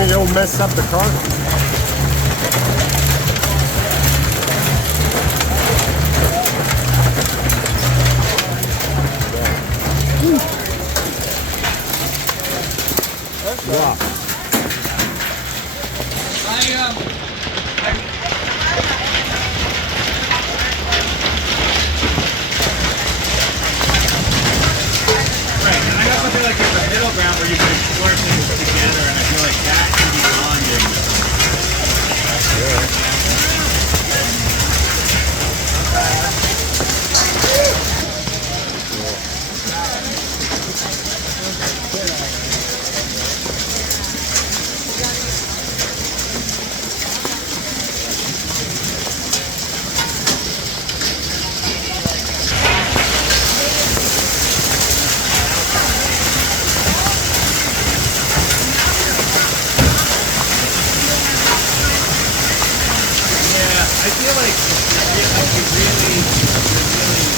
think it'll mess up the car? Yeah. Right, and I got something like there's a middle ground where you can explore things together, and I feel like that can be bonding. Yeah, I feel like you really